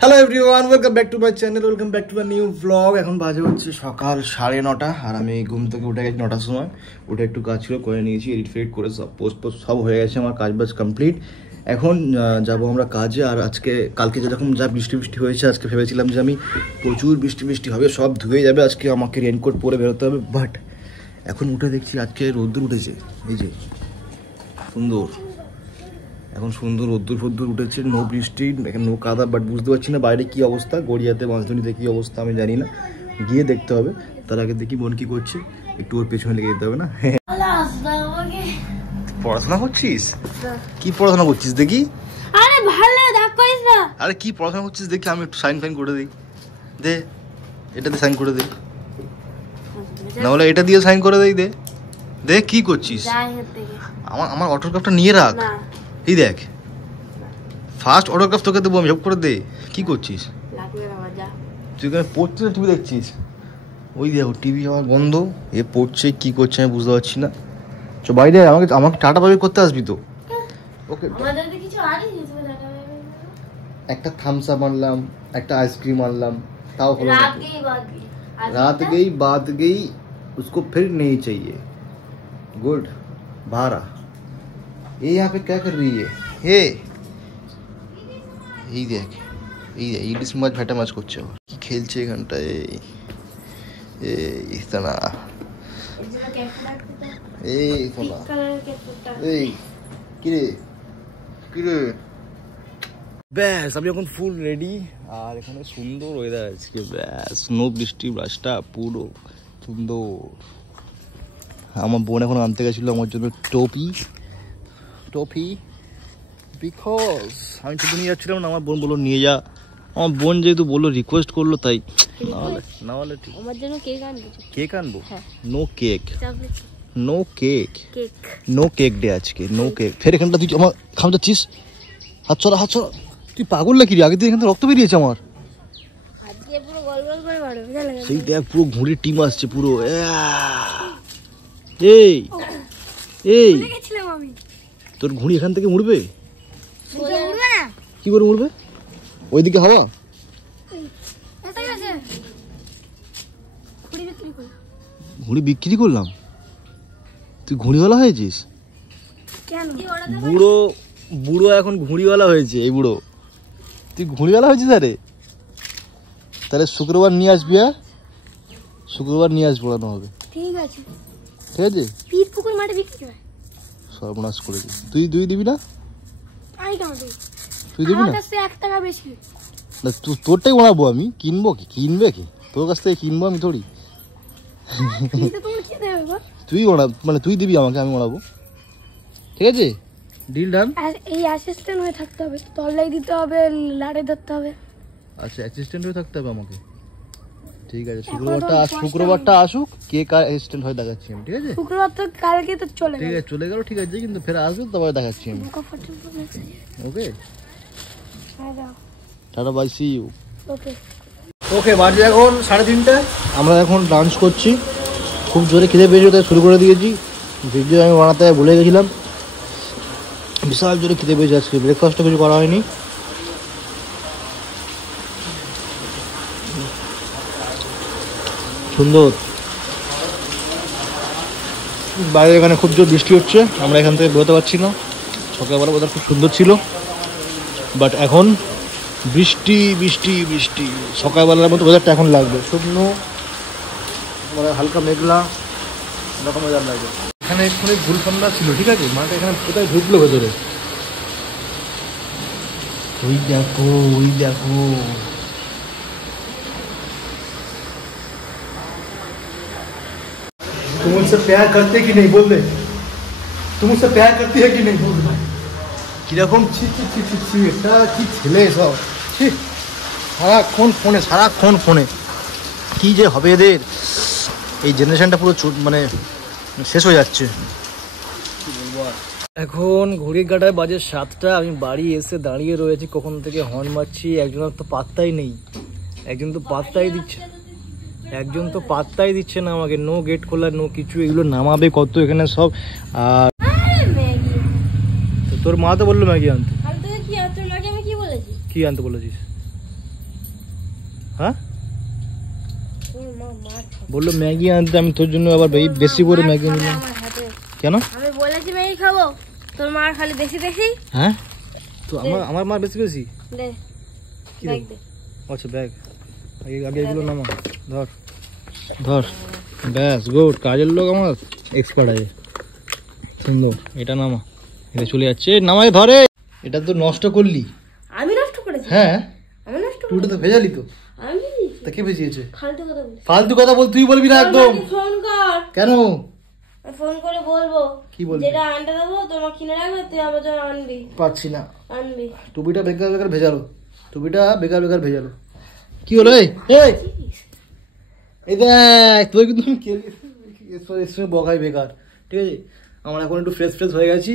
Hello everyone, welcome back to my channel, welcome back to my new blog. এখন বাজে হচ্ছে সকাল 9:30 আর আমি ঘুম থেকে উঠে গেছি 9টার সময়। উঠে একটু কাজ ছিল করে নিয়েছি, এডিট ফেডিট করে সব পোস্ট সব হয়ে গেছে, আমার কাজ বাজ কমপ্লিট। এখন যাব আমরা কাজে। আর কালকে যেরকম যা বৃষ্টি হয়েছে, আজকে ভেবেছিলাম যে আমি প্রচুর বৃষ্টি হবে, সব ধুয়ে যাবে, আজকে আমাকে রেনকোট পরে বেরোতে হবে। বাট এখন উঠে দেখছি আজকে রোদ্দুর উঠেছে, এই যে সুন্দর, এখন সুন্দর রোদ্দুর উঠেছে, নো বৃষ্টি, নো কাদা। বাট বুঝতে পারছি না বাইরে কী অবস্থা, গড়িয়াতে বাঁশধুনিতে কী অবস্থা আমি জানি না, গিয়ে দেখতে হবে। তার আগে দেখি বোন কী করছে, একটু ওর পেছনে লেগে যেতে হবে না। পড়াশোনা করছিস? কি পড়াশোনা করছিস দেখি? আরে ভালো রাগ করিস না। আরে কি পড়াশোনা করছিস দেখি, আমি একটু সাইন ফাইন করে দিই। দে, এটাতে সাইন করে দিই, না হলে এটা দিয়ে সাইন করে দিই। দে দে, কি করছিস? আমার অটোগ্রাফটা নিয়ে রাখ। এই দেখ, ফার্স্ট অটোগ্রাফ তোকে দেবো আমি, সব করে দে। কি করছিস তুই? এখানে পড়ছিস না টিভি দেখছিস? ওই দেখো টিভি আমার বন্ধ, এ পড়ছে, কি করছে আমি বুঝতে পারছি না। চো বাইরে, আমাকে টাটা বাবি করতে আসবি তো? ওকে, একটা থামস আপ আনলাম, একটা আইসক্রিম আনলাম, তাও হলো না। रात गई बात गई, उसको फिर नहीं चाहिए। गुड भारा। ये यहाँ पे क्या कर रही है? हे, এই দেখ, এই দেখ ইলিশ মাছ ভেটা মাছ করছে, কি খেলছে এখানটায়। এই সোনা, এই সোনা, এই কিরে কিরে। ব্যাস আমি এখন ফুল রেডি, আর এখানে সুন্দর ওয়েদার আজকে। ব্যাস স্নো বৃষ্টি, রাস্তা পুরো সুন্দর। আমার বোন এখন আনতে গেছিলো আমার জন্য টপি বিকজ আমি তো নিয়ে যাচ্ছিলাম না, আমার বোন বললো নিয়ে যা। আমার বোন যেহেতু বললো, রিকোয়েস্ট করলো, তাই না হলে ঠিক। আমার জন্য কেক আনবো। No cake, no cake day আজকে, নো কেক। ফের এখানটা তুই আমার খামচাচ্ছিস, হাত ছড়া। তুই পাগল নাকি রে? আগে থেকে এখান থেকে রক্ত বেরিয়েছে আমার। সেই দেখ পুরো ঘুড়ির টিম আসছে পুরো। এই এই তোর ঘুড়ি এখান থেকে মুড়বে? কি করে মুড়বে? ওইদিকে হাওয়া। ঘুড়ি বিক্রি করলাম? তুই ঘুড়িওয়ালা হয়েছিস? বুড়ো এখন ঘুড়িওয়ালা হয়েছে এই বুড়ো। তুই ঘুড়িওয়ালা হয়েছিস? আরে তাহলে শুক্রবার নিয়ে আসবি। হ্যাঁ, শুক্রবার নিয়ে আসবো, না হবে? ঠিক আছে পুকুর মাঠে বিক্রি হয়। সর্বনাশ করেছিস তুই দিবি না? তুই দিবি না? 1 টাকা বেশি না, তোরটাই বানাবো আমি। কিনবে কি তোর কাছ থেকে? কিনবো আমি থোড়ি। তুই বানা, মানে তুই দিবি আমাকে, আমি বানাবো। ঠিক আছে, ডিল ডান। আর এই অ্যাসিস্ট্যান্ট হয়ে থাকতে হবে, তলাই দিতে হবে, লাড়ে ধরতে হবে। আচ্ছা, অ্যাসিস্ট্যান্ট হয়ে থাকতে হবে আমাকে। ঠিক আছে, শুক্রবারটা আসুক, কে কার অ্যাসিস্ট্যান্ট হয়ে দেখাচ্ছি আমি। ঠিক আছে, শুক্রবার তো কালকে তো চলে গেল। ঠিক আছে, কিন্তু ফের আসবে তবে দেখাচ্ছি আমি। ওকে, টাটা বাই, সি ইউ। ওকে, বাজে এখন 3:30। আমরা এখন লাঞ্চ করছি। খুব জোরে খিদে পেয়েছে, তাই শুরু করে দিয়েছি। ভিডিও আমি বানাতে ভুলে গেছিলাম, বিশাল জোরে খিদে পেয়েছে আজকে। ব্রেকফাস্টও কিছু করা হয়নি। সুন্দর বাইরে, এখানে খুব জোর বৃষ্টি হচ্ছে, আমরা এখান থেকে বেরোতে পারছি না। সকালবেলা ওয়েদার খুব সুন্দর ছিল, বাট এখন বৃষ্টি। সকালবেলার মতো ওয়েদারটা এখন লাগবে, শুকনো মানে হালকা মেঘলা এরকম ওয়েদার লাগবে। এখানে এক্ষুনি ভুলফান্ডা ছিল, ঠিক আছে, মাঠে এখানে কোথায় ঢুকলো ভেতরে। ওই দেখো तुम मुझसे प्यार करते कि नहीं बोल दे, तुम मुझसे प्यार करती है कि नहीं बोल दे। কিরকম ছি এটা কি ছেলে সব, সারাক্ষণ ফোনে। কি যে হবে এদের, এই জেনারেশনটা পুরো মানে শেষ হয়ে যাচ্ছে। এখন ঘড়ির কাঁটায় বাজে 7টা। আমি বাড়ি এসে দাঁড়িয়ে রয়েছি, কখন থেকে হর্ন মারছি, একজনের তো পাত্তাই নেই। একজন তো পাত্তাই দিচ্ছে না আমাকে। নো গেট খোলা, নো কিছু। এগুলো নামাবে কত এখানে সব। আর তোর মা তো বললো ম্যাগি আনতে। কি আনতে বলেছিস? হ্যাঁ বললো ম্যাগি আনতে, আমি তোর জন্য আবার বেশি করে ম্যাগি নিলাম। কেন? আমি বলেছি ম্যাগি খাবো, তোর মার খালি বেশি বেশি। হ্যাঁ তো আমার মা বেশি বেশি দে ব্যাগ দে। আচ্ছা ব্যাগ আগে এগুলো নামা, ধর ধর, ব্যাস গুড, কাজের লোক আমার এক্সপার্ট আছে, সুন্দর। এটা নামা, এটা চলে যাচ্ছে, নামাই ধরে। এটা তো নষ্ট করলি। আমি নষ্ট করেছি? হ্যাঁ আমি নষ্ট তুই তো ভেজালি তো। আমি তা কে ভেজিয়েছে? ফালতু কথা বল, ফালতু কথা বল, তুই বলবি না একদম। ফোন কর। কেন? ফোন করে বলবো। কি বলবি? যেটা আনতে দেবো তোমার কিনে রাখবে, তুই আমার জন্য আনবি। পাচ্ছি না। আনবি। টুপিটা বেকার বেকার ভেজালো, টুপিটা বেকার বেকার ভেজালো। কি হলো? এই এই দেখ, তুই কিন্তু বকাই বেকার, ঠিক আছে? আমার এখন একটু ফ্রেশ ফ্রেশ হয়ে গেছি।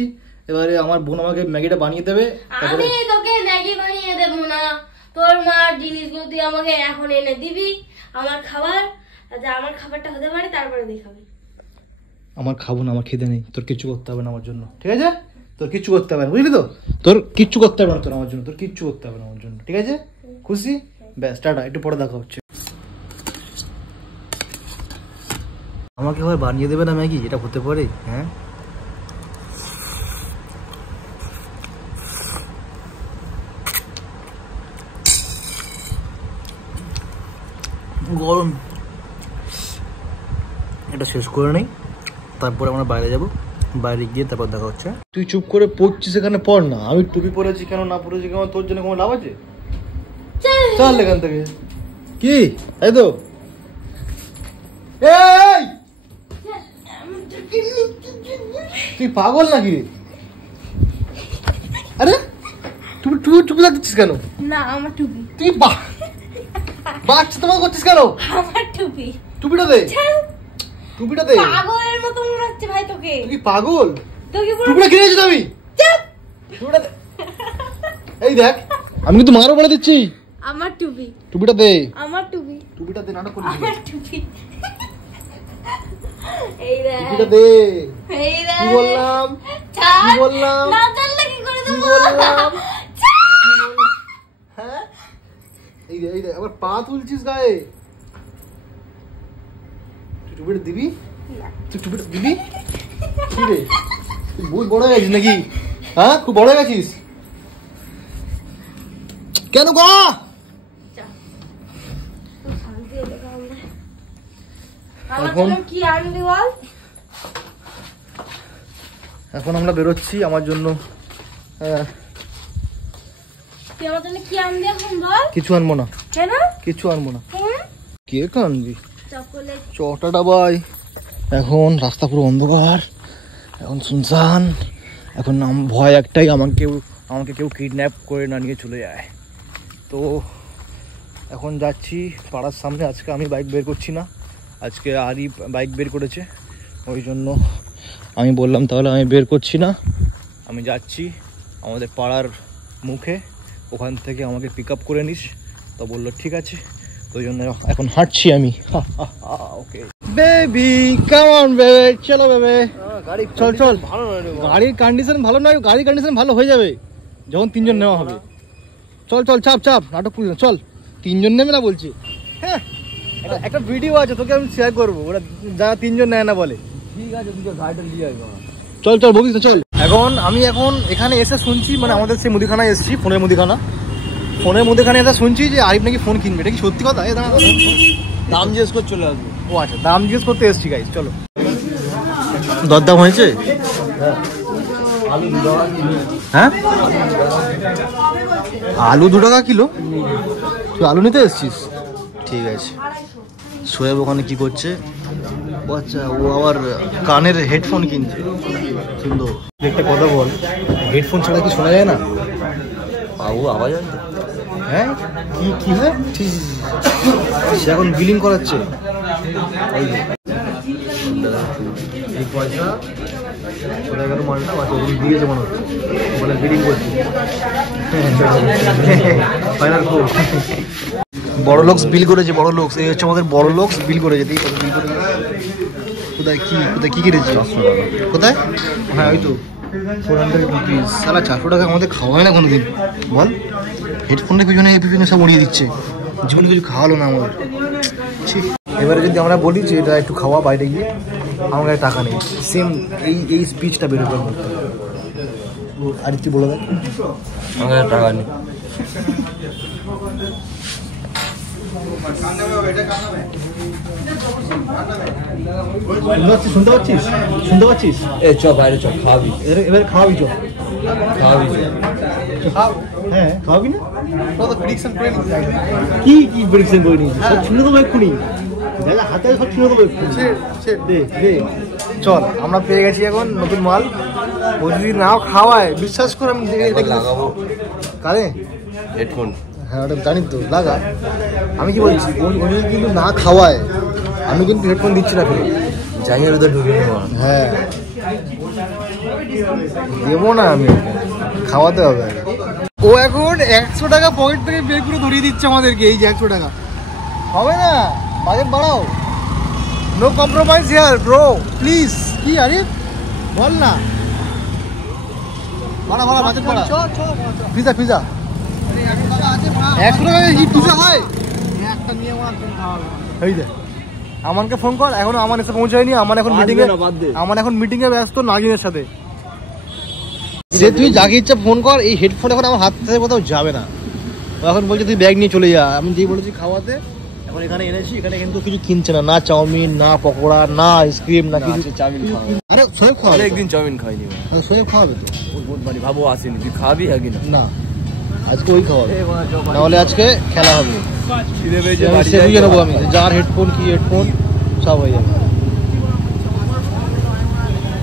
এবারে আমার বোন আমাকে ম্যাগিটা বানিয়ে দেবে। আমি তোকে ম্যাগি বানিয়ে দেবো না, তোর মার জিনিসগুলো তুই আমাকে এখন এনে দিবি। আমার খাবার, আমার খাবারটা হতে পারে, তারপরে তুই খাবি। আমার খাবো না, আমার খিদে নেই। তোর কিচ্ছু করতে হবে না আমার জন্য, ঠিক আছে? তোর কিচ্ছু করতে হবে না, বুঝলি তো? তোর কিচ্ছু করতে হবে না তোর আমার জন্য, তোর কিচ্ছু করতে হবে না আমার জন্য, ঠিক আছে? খুশি? ব্যাস, টাটা, একটু পরে দেখা হচ্ছে। আমাকে আবার বানিয়ে দেবে না ম্যাগি? এটা হতে পারে? হ্যাঁ গরম, এটা শেষ করে নেই, তারপরে আমরা বাইরে যাব। বাইরে গিয়ে তারপর দেখা হচ্ছে। তুই চুপ করে পড়ছিস, এখানে পড় না। আমি টুপি পরেছি কেন না পরেছি কেন, তোর জন্য কোনো লাভ আছে? চল এখান থেকে। কি তাই তো? এই তুই পাগল নাকি? আরে তুই টুপি টুপি লাগছিস কেন? না আমার টুপি। তুই বাচ্চা তোমার করছিস কেন? আমার টুপি। টুপিটা দে, টুপিটা দে। পাগলের মতো মনে হচ্ছে ভাই তোকে। তুই কি পাগল? তোকে টুপিটা কিনেছিস আমি? টুপিটা দে। এই দেখ, আমি কিন্তু মারও বলে দিচ্ছি। আমার টুপি। টুপিটা দে। আমার টুপি। টুপিটা দে, নাটক করছিস। আমার টুপি। এই দেখ, টুপিটা দে। এই দেখ। কি বললাম? কি বললাম? না জানলে কি করে দেব? কি বললাম? হ্যাঁ এই দে, এই দে, আবার পা তুলছিস গায়ে। তুই টুপিটা দিবি? তুই টুপিটা দিবি? কি রে, তুই বহুত বড় হয়ে গেছিস নাকি? হ্যাঁ খুব বড় হয়ে গেছিস কেন গো? কি আনবি বল? এখন আমরা বেরোচ্ছি আমার জন্য। তুই আমার জন্য কি আনবি এখন বল? কিছু আনবো না। কেন? কিছু আনবো না। কেক আনবি? চকোলেট। চটাটা বাই। এখন রাস্তা পুরো অন্ধকার, এখন শুনশান। এখন ভয় একটাই, আমাকে কেউ কিডন্যাপ করে না নিয়ে চলে যায়। তো এখন যাচ্ছি পাড়ার সামনে। আজকে আমি বাইক বের করছি না, আজকে আরই বাইক বের করেছে, ওই জন্য আমি বললাম তাহলে আমি বের করছি না, আমি যাচ্ছি আমাদের পাড়ার মুখে, ওখান থেকে আমাকে পিক আপ করে নিস। তো বললো ঠিক আছে, ওই জন্য এখন হাঁটছি আমি। Okay baby, come on baby, চলো বেবি। গাড়ি চল চল, ভালো নয় গাড়ির কন্ডিশন ভালো নয়, গাড়ির কন্ডিশন ভালো হয়ে যাবে যখন তিনজন নেওয়া হবে। চল চল, চাপ চাপ, নাটক করি না, চল। তিনজন নেবে না বলছি। হ্যাঁ একটা ভিডিও আছে, তোকে আমি শেয়ার করবো, ওরা যারা তিনজন নেয় না বলে। ঠিক আছে, তুই গাড়িটা নিয়ে আসবো। চল চল বলিস না, চল। আমি এখন এখানে এসে শুনছি, মানে আমাদের সেই মুদিখানায় এসেছি, ফোনের মুদিখানা এসে শুনছি যে আরিফ নাকি ফোন কিনবে। এটা কি সত্যি কথা? দাম জিজ্ঞেস করে চলে আসবো। ও আচ্ছা, দাম জিজ্ঞেস করতে এসেছি গাইস, চলো। দরদাম হয়েছে? হ্যাঁ আলু 2 টাকা কিলো। তুই আলু নিতে এসেছিস? ঠিক আছে। সোয়েব ওখানে কি করছে? আচ্ছা, ও আবার কানের হেডফোন কিনছে। সুন্দর। একটা কথা বল, হেডফোন ছাড়া কি শোনা যায় না? আওয়াজ হয়? হ্যাঁ কি কি হয়? সে এখন বিলিং করাচ্ছে। এই পয়সা চলে গেল মালটা, আচ্ছা ওগুলো দিয়েছে মনে হচ্ছে, বলে বিলিং করছে। Final code. বড় লোকস বিল করেছে, বড় লোকস। এই হচ্ছে আমাদের বড় লোকস বিল করেছে। কোথায় কি কিনেছি? কোথায়? হ্যাঁ ওই তো 400 রুপিস। সালা 400 টাকা আমাদের খাওয়া হয় না কোনোদিন, বল। হেডফোনটা পিছনে সব উড়িয়ে দিচ্ছে। জীবনে কিছু খাওয়ালো না আমাদের। এবারে যদি আমরা বলি যে এটা একটু খাওয়া বাইরে গিয়ে, আমার কাছে টাকা নেই, সেম এই স্পিচটা বেরোবে। আর কি বলে দেন, আমার কাছে টাকা নেই। শুনতে পাচ্ছিস? এ চ বাইরে চ, খাওয়াবি এবারে খাওয়াবি, চ খাওয়াবি। হ্যাঁ খাওয়াবি না? কি প্রেডিকশন করে নিয়েছি? সব শুনে দেবো এক্ষুনি, হাতে সব শুনে দেবো এক্ষুনি। চল, আমরা পেয়ে গেছি এখন নতুন মাল। ও যদি নাও খাওয়ায়, বিশ্বাস করে আমি এটা লাগাবো কারে হেডফোন। হ্যাঁ ওটা জানি তো, লাগা। আমি কি বলছি, ও যদি কিন্তু না খাওয়ায়, আমি কিন্তু হেডফোন দিচ্ছি না ফেরত। জানিয়ে ওদের ঢুকে নেবো। হ্যাঁ দেবো না, আমি খাওয়াতে হবে। ও এখন 100 টাকা পকেট থেকে বের করে ধরিয়ে দিচ্ছে আমাদেরকে, এই যে 100 টাকা। হবে না, বাজেট বাড়াও। No compromise here bro, please. কি আরে বল না, বাড়া বাজেট বাড়া। পিজা 100 টাকা কি পিজা হয়? এই যে আমাকে ফোন কর, এখনো আমার এসে পৌঁছায়নি। আমার এখন মিটিং এ ব্যস্ত নাগিনের সাথে। যে তুই যাকে ইচ্ছা ফোন কর, এই হেডফোন এখন আমার হাত থেকে কোথাও যাবে না। ও এখন বলছে তুই ব্যাগ নিয়ে চলে যা। আমি যেই বলেছি খাওয়াতে, এখন এখানে এনেছি। এখানে কিন্তু কিছু কিনছে না, না চাউমিন, না পকোড়া, না আইসক্রিম, না কিছু। চাউমিন খাওয়াবি? আরে সোয়েব খাওয়াবে, একদিন চাউমিন খাইনি। সোয়েব খাওয়াবে তো। বুধবারই ভাবো আসেনি, তুই খাবি আগে না? না, আজকে ওই খাওয়াবে, নাহলে আজকে খেলা হবে। নেবো আমি, যার হেডফোন কি হেডফোন সব হয়ে যাবে।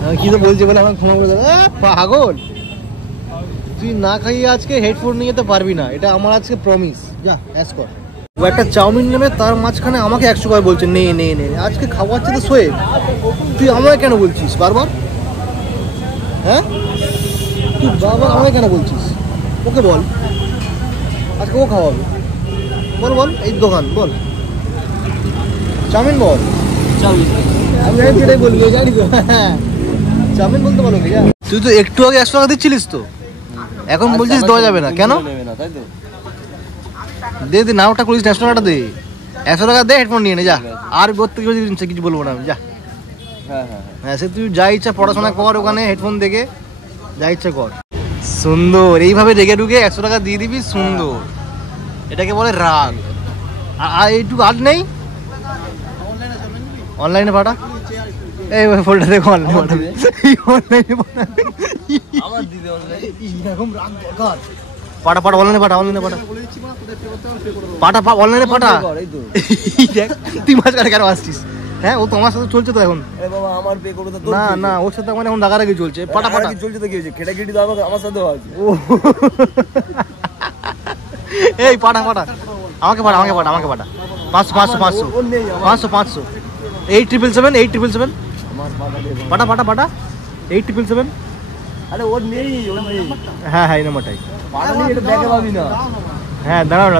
আমি কি তো বলছি বলে আমার ক্ষমা করে দেবে। পাগল, তুই না খাইয়ে আজকে হেডফোন নিয়ে যেতে পারবি না, এটা আমার আজকে প্রমিস। যা অ্যাস কর। ও একটা চাউমিন নেবে, তার মাঝখানে আমাকে 100 বার বলছে নে। আজকে খাওয়াচ্ছে তো সোয়েব, তুই আমায় কেন বলছিস বারবার? হ্যাঁ, তুই বারবার আমায় কেন বলছিস? ওকে বল, আজকে ও খাওয়াবে। বল এই দোকান বল, চাউমিন বল। আমি জানি তুই এটাই বলবি, জানি তো। চাউমিন বলতে পারো কি? তুই তো একটু আগে 100 টাকা দিচ্ছিলিস তো, এখন বলছিস দেওয়া যাবে না কেন? দে না, ওটা করিস 100 টাকাটা দে। 100 টাকা দে, হেডফোন নিয়ে নে যা। আর করতে কিছু বলবো না আমি, যা। হ্যাঁ সে তুই যা ইচ্ছা পড়াশোনা কর, ওখানে হেডফোন দেখে যা ইচ্ছা কর। সুন্দর, এইভাবে রেগে ঢুকে 100 টাকা দিয়ে দিবি, সুন্দর। এটাকে বলে রাগ। আর এইটুকু আর নেই, অনলাইনে পাঠা। এই ফোনটা দেখো, অনলাইনে পাঠা, অনলাইনে পাঠা। অনলাইনে পাঠা। তুই মাঝখানে কেন আসছিস? হ্যাঁ, ও তোমার সাথে চলছে তো এখন। না, ওর সাথে আমার এখন রাগারাগি চলছে। পাঠা চলছে তো কি হয়েছে? খেটাখিটি তো আমার সাথেও আছে। এই পাঠা, আমাকে পাঠা 500 877 পাঠা 877। আরে ওর নেই। হ্যাঁ এই নাম্বারটাই। দেখে পাবি না। হ্যাঁ দাঁড়াও না।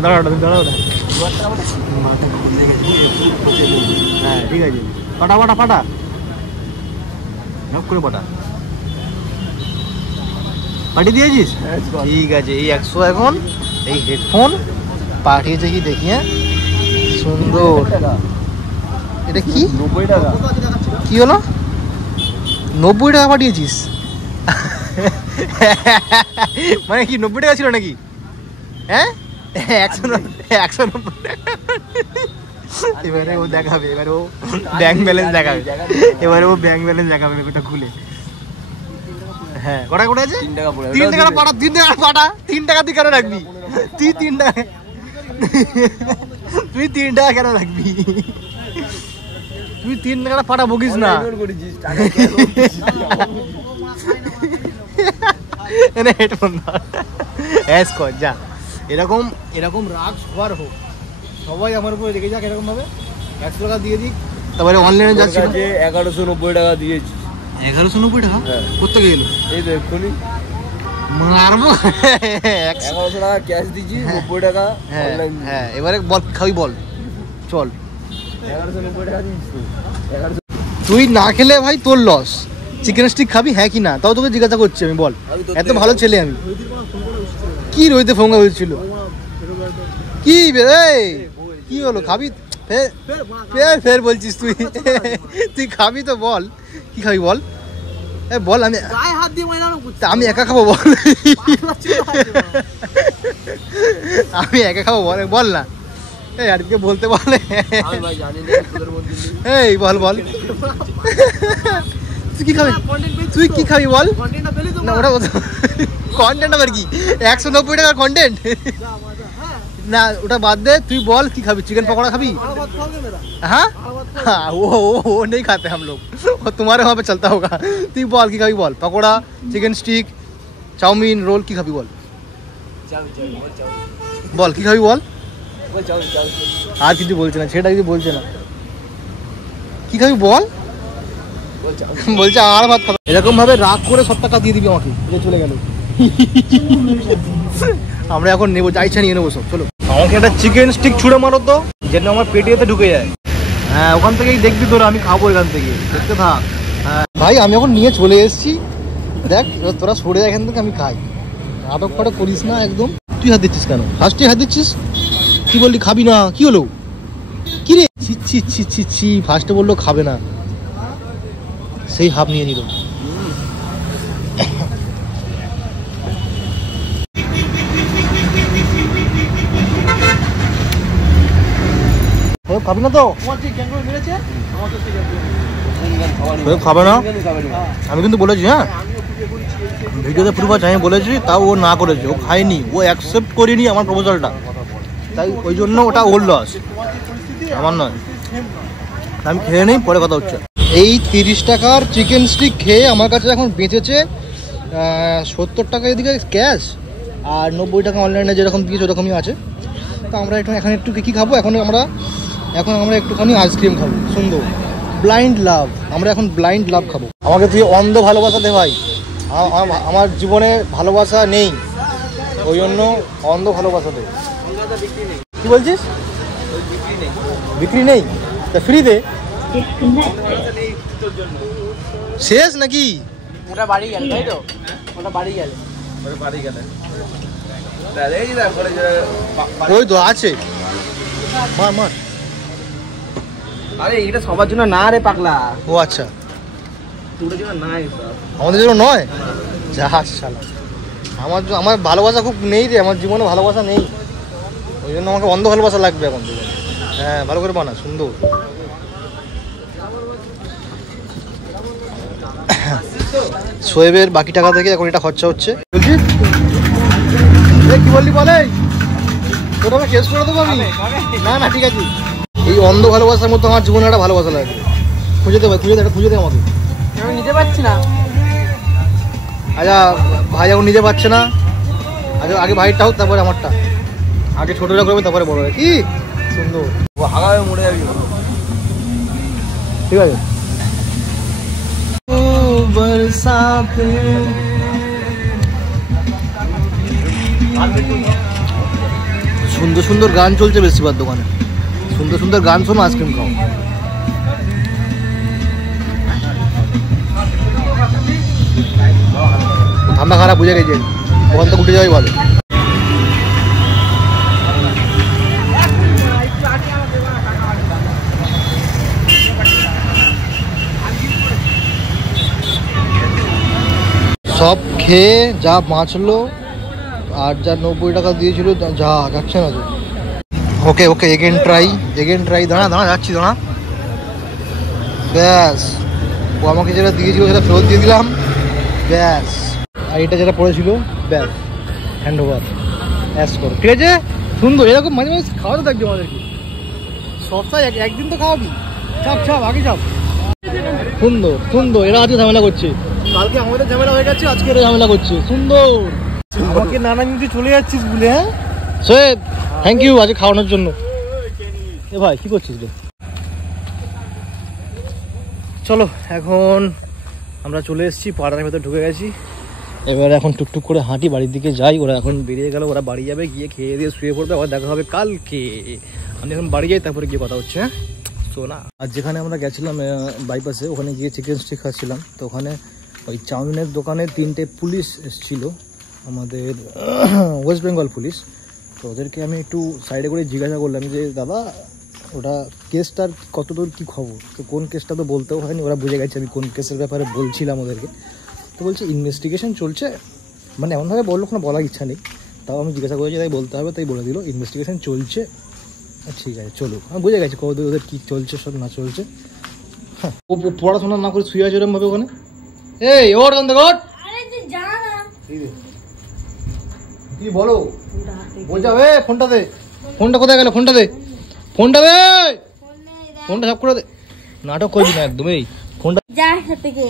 হ্যাঁ ঠিক আছে, পাঠা নক করে পাঠিয়ে দিয়েছিস? ঠিক আছে, এই 100 এখন এই হেডফোন পাঠিয়েছে কি দেখি। হ্যাঁ সুন্দর। এটা কি 90 টাকা? কি হলো 90 টাকা পাঠিয়েছিস? মানে কি 90 টাকা ছিল নাকি? হ্যাঁ 190 টাকা। এবারে ও দেখাবে, এবারে ও ব্যাংক ব্যালেন্স দেখাবে ওটা খুলে। হ্যাঁ কটা আছে? 3 টাকা পড়ে। 3 টাকা পাঠা, 3 টাকা পাঠা। 3 টাকা তুই কেন রাখবি? তুই 3 টাকা কেন রাখবি? তুই 3 টাকা পাঠা বকিস না। হেডফোন যা। এরকম রাগ সবার হোক, সবাই আমার উপরে রেগে যাক এরকম ভাবে। 100 টাকা দিয়ে দিক, তারপরে অনলাইনে যাচ্ছি 1190 টাকা দিয়েছি। 1190 টাকা করতে গেল? এই তো এক্ষুনি মারবো। 1100 টাকা ক্যাশ দিয়েছি, 90 টাকা অনলাইন। হ্যাঁ এবারে বল, খাবি বল, চল। 1190 টাকা দিয়েছি। তুই না খেলে ভাই তোর লস। চিকেন স্টিক খাবি হ্যাঁ কি না, তাও তোকে জিজ্ঞাসা করছি আমি। বল, এত ভালো ছেলে আমি। কি রইতে ফোন হয়েছিল? কি রে কি হলো খাবি ফের বলছিস তুই তুই খাবি তো বল কি খাবি বল বল আমি একা খাবো বল আমি একা খাবো বল বল না এই আরকে বলতে বলে এই বল বল তুই কি খাবি বল না ওটা কন্টেন্ট আবার কি 190 টাকার কন্টেন্ট না ওটা বাদ দে তুই বল কি খাবি চিকেন पकौड़ा খাবি हाँ वो नहीं खाते हम लोग वो तुम्हारे वहाँ पे चलता होगा তুই বল কি খাবি বল pakora chicken stick chowmein roll কি খাবি বল বল কি খাবি বল আর কিছু বলছে না সেটা কিছু বলছে না কি খাবি বল বলছে আর ভাত খাবে এরকম ভাবে রাগ করে সব টাকা দিয়ে দিবি আমাকে চলে গেল আমরা এখন নেবো যা ইচ্ছা নিয়ে নেবো সব চলো আমাকে একটা চিকেন স্টিক ছুঁড়ে মারো তো যেন আমার পেটেতে ঢুকে যায় হ্যাঁ ওখান থেকেই দেখবি তোরা আমি খাবো এখান থেকে দেখতে থাক হ্যাঁ ভাই আমি এখন নিয়ে চলে এসেছি দেখ এবার তোরা সরে যায় এখান থেকে আমি খাই নাটক ফাটক করিস না একদম তুই হাত দিচ্ছিস কেন ফার্স্টে হাত দিচ্ছিস কি বললি খাবি না কি হলো কি রে ছি ছি ছি ছি ফার্স্টে বললো খাবে না সেই হাফ নিয়ে নিল খাবি না তো খাবে না আমি কিন্তু বলেছি হ্যাঁ ভিডিওতে পুরো আমি বলেছি তাও ও না করেছে ও খায়নি ও অ্যাকসেপ্ট করেনি আমার প্রপোজালটা তাই ওই জন্য ওটা ওর লস আমার নয় আমি খেয়ে নিই পরে কথা হচ্ছে এই 30 টাকার চিকেন স্টিক খেয়ে আমার কাছে এখন বেঁচেছে 70 টাকা এদিকে ক্যাশ আর 90 টাকা অনলাইনে যেরকম দিয়েছে ওরকমই আছে তো আমরা এখন একটু কী খাবো এখন আমরা একটুখানি আইসক্রিম খাবো সুন্দর ব্লাইন্ড লাভ আমরা এখন ব্লাইন্ড লাভ খাবো আমাকে তুই অন্ধ ভালোবাসা দে ভাই আমার জীবনে ভালোবাসা নেই ওই জন্য অন্ধ ভালোবাসা দে কি বলছিস বিক্রি নেই তা ফ্রি দে শেষ নাকি ওটা বাড়ি গেল তাই তো ওটা বাড়ি গেল ওই তো আছে মার মার আরে এটা সবার জন্য না রে পাগলা ও আচ্ছা তোদের জন্য না আমাদের জন্য নয় যা শালা আমার ভালোবাসা খুব নেই রে আমার জীবনে ভালোবাসা নেই ওই জন্য আমাকে অন্ধ ভালোবাসা লাগবে এখন হ্যাঁ ভালো করে বানা সুন্দর শোয়েবের বাকি টাকা থেকে এখন এটা খরচা হচ্ছে বলছিস কি বললি বলে তোর আমি কেস করে দেবো আমি না ঠিক আছে এই অন্ধ ভালোবাসার মতো আমার জীবনে একটা ভালোবাসা লাগবে খুঁজে দে আমাকে আমি নিতে পারছি না আচ্ছা ভাই এখন নিজে পাচ্ছে না আচ্ছা আগে ভাইটা হোক তারপরে আমারটা আগে ছোটটা করবে তারপরে বড় হয় কি সুন্দর ও হাগাবে মরে যাবি ঠিক আছে সুন্দর সুন্দর গান চলছে বেশিরভাগ দোকানে সুন্দর সুন্দর গান শোনো আইসক্রিম খাও ঠান্ডা খারাপ বুঝে গেছে ওখান থেকে উঠে যাওয়াই ভালো সব খেয়ে যা বাঁচলো আর যা 90 টাকা দিয়েছিল যা যাচ্ছে না তো ওকে এগেন ট্রাই দাঁড়া যাচ্ছি দাঁড়া ব্যাস ও আমাকে যেটা দিয়েছিল সেটা ফেরত দিয়ে দিলাম ব্যাস আর এটা যেটা পড়েছিল ব্যাস হ্যান্ড ওভার অ্যাস করো ঠিক আছে সুন্দর এরকম মাঝে মাঝে খাওয়াতে থাকবে আমাদেরকে সপ্তাহে একদিন তো খাওয়াবি চাপ আগে চাপ সুন্দর এরা আজকে ঝামেলা করছে কালকে আমাদের ঝামেলা হয়ে গেছে আজকে এরা ঝামেলা করছে সুন্দর আমাকে নানা মিনিটে চলে যাচ্ছিস বলে হ্যাঁ সোয়েব থ্যাংক ইউ আজকে খাওয়ানোর জন্য এ ভাই কি করছিস রে চলো এখন আমরা চলে এসেছি পাড়ার ভেতর ঢুকে গেছি এবার এখন টুকটুক করে হাঁটি বাড়ির দিকে যাই ওরা এখন বেরিয়ে গেল ওরা বাড়ি যাবে গিয়ে খেয়ে দিয়ে শুয়ে পড়বে আবার দেখা হবে কালকে আমি এখন বাড়ি যাই তারপরে গিয়ে কথা হচ্ছে হ্যাঁ তো না আর যেখানে আমরা গেছিলাম বাইপাসে ওখানে গিয়ে চিকেন স্টিক খাচ্ছিলাম তো ওখানে ওই চাউমিনের দোকানে 3টে পুলিশ এসেছিলো আমাদের ওয়েস্ট বেঙ্গল পুলিশ তো ওদেরকে আমি একটু সাইডে করে জিজ্ঞাসা করলাম যে দাদা ওটা কেসটার কতদূর কী খবর, তো কোন কেসটা তো বলতেও হয়নি, ওরা বুঝে গেছে আমি কোন কেসের ব্যাপারে বলছিলাম ওদেরকে। তো বলছে ইনভেস্টিগেশন চলছে, মানে এমনভাবে বললো কোনো বলার ইচ্ছা নেই, তাও আমি জিজ্ঞাসা করেছি তাই বলতে হবে, তাই বলে দিল ইনভেস্টিগেশন চলছে। ঠিক আছে চলুক, আমি বুঝে গেছি কত ওদের কী চলছে সব না চলছে। হ্যাঁ ও পড়াশোনা না করে শুয়ে আছে ওরমভাবে ওখানে। এই ওর গন্ধগট আরে তুই যা না। কি বলো বোঝাবে, ফোনটা দে, ফোনটা কোথায় গেল, ফোনটা দে, ফোনটা দে, ফোনটা সব করে দে, নাটক করবি না একদম, এই ফোনটা যা থেকে